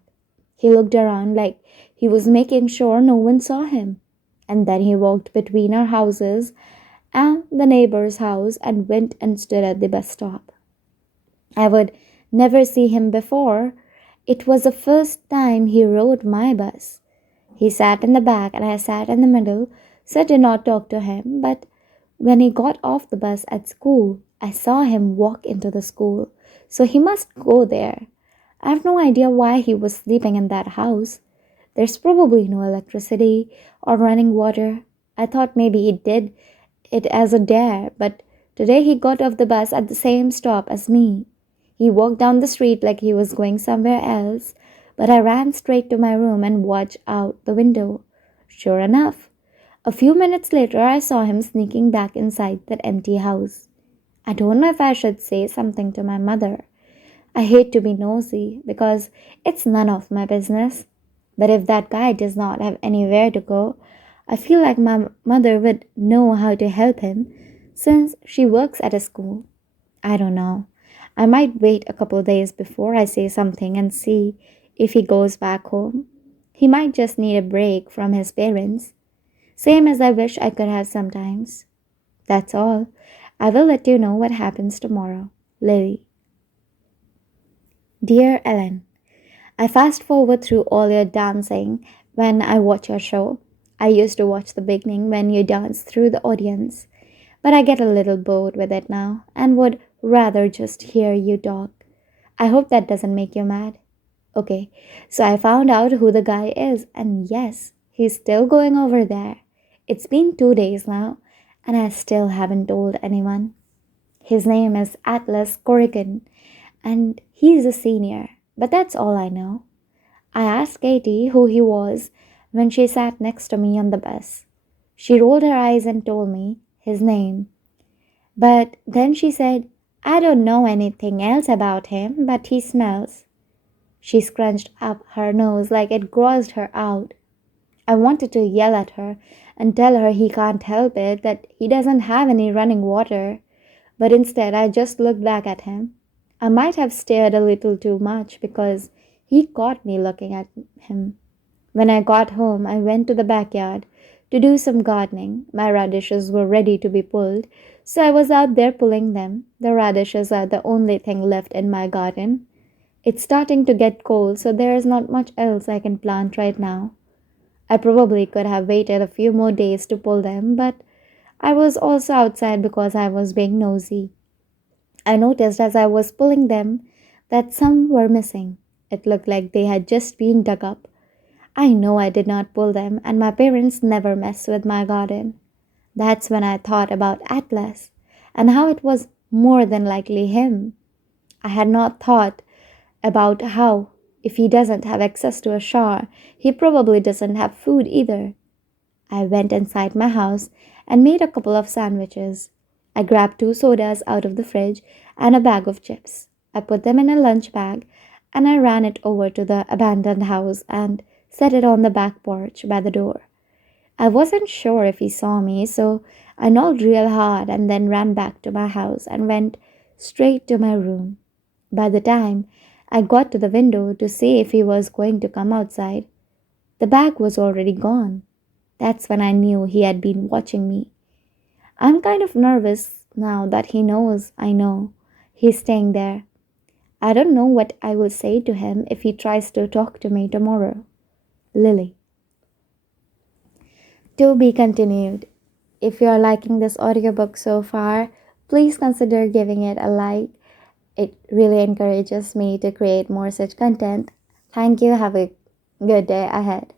He looked around like he was making sure no one saw him. And then he walked between our houses and the neighbor's house and went and stood at the bus stop. I would never see him before. It was the first time he rode my bus. He sat in the back and I sat in the middle, so I did not talk to him. But when he got off the bus at school, I saw him walk into the school, so he must go there. I have no idea why he was sleeping in that house. There's probably no electricity or running water. I thought maybe he did it as a dare, but today he got off the bus at the same stop as me. He walked down the street like he was going somewhere else, but I ran straight to my room and watched out the window. Sure enough, a few minutes later I saw him sneaking back inside that empty house. I don't know if I should say something to my mother. I hate to be nosy because it's none of my business. But if that guy does not have anywhere to go, I feel like my mother would know how to help him since she works at a school. I don't know. I might wait a couple days before I say something and see if he goes back home. He might just need a break from his parents, same as I wish I could have sometimes. That's all. I will let you know what happens tomorrow. Lily. Dear Ellen, I fast forward through all your dancing when I watch your show. I used to watch the beginning when you dance through the audience, but I get a little bored with it now and would rather just hear you talk. I hope that doesn't make you mad. Okay, so I found out who the guy is, and yes, he's still going over there. It's been 2 days now, and I still haven't told anyone. His name is Atlas Corrigan, and he's a senior, but that's all I know. I asked Katie who he was when she sat next to me on the bus. She rolled her eyes and told me his name. But then she said, I don't know anything else about him, but he smells. She scrunched up her nose like it grossed her out. I wanted to yell at her and tell her he can't help it, that he doesn't have any running water, but instead I just looked back at him. I might have stared a little too much because he caught me looking at him. When I got home, I went to the backyard to do some gardening. My radishes were ready to be pulled, so I was out there pulling them. The radishes are the only thing left in my garden. It's starting to get cold, so there is not much else I can plant right now. I probably could have waited a few more days to pull them, but I was also outside because I was being nosy. I noticed as I was pulling them that some were missing. It looked like they had just been dug up. I know I did not pull them, and my parents never mess with my garden. That's when I thought about Atlas and how it was more than likely him. I had not thought about how, if he doesn't have access to a shower, he probably doesn't have food either. I went inside my house and made a couple of sandwiches. I grabbed two sodas out of the fridge and a bag of chips. I put them in a lunch bag and I ran it over to the abandoned house and set it on the back porch by the door. I wasn't sure if he saw me, so I knocked real hard and then ran back to my house and went straight to my room. By the time I got to the window to see if he was going to come outside, the bag was already gone. That's when I knew he had been watching me. I'm kind of nervous now that he knows I know he's staying there. I don't know what I will say to him if he tries to talk to me tomorrow. Lily. To be continued. If you are liking this audiobook so far, please consider giving it a like. It really encourages me to create more such content. Thank you. Have a good day ahead.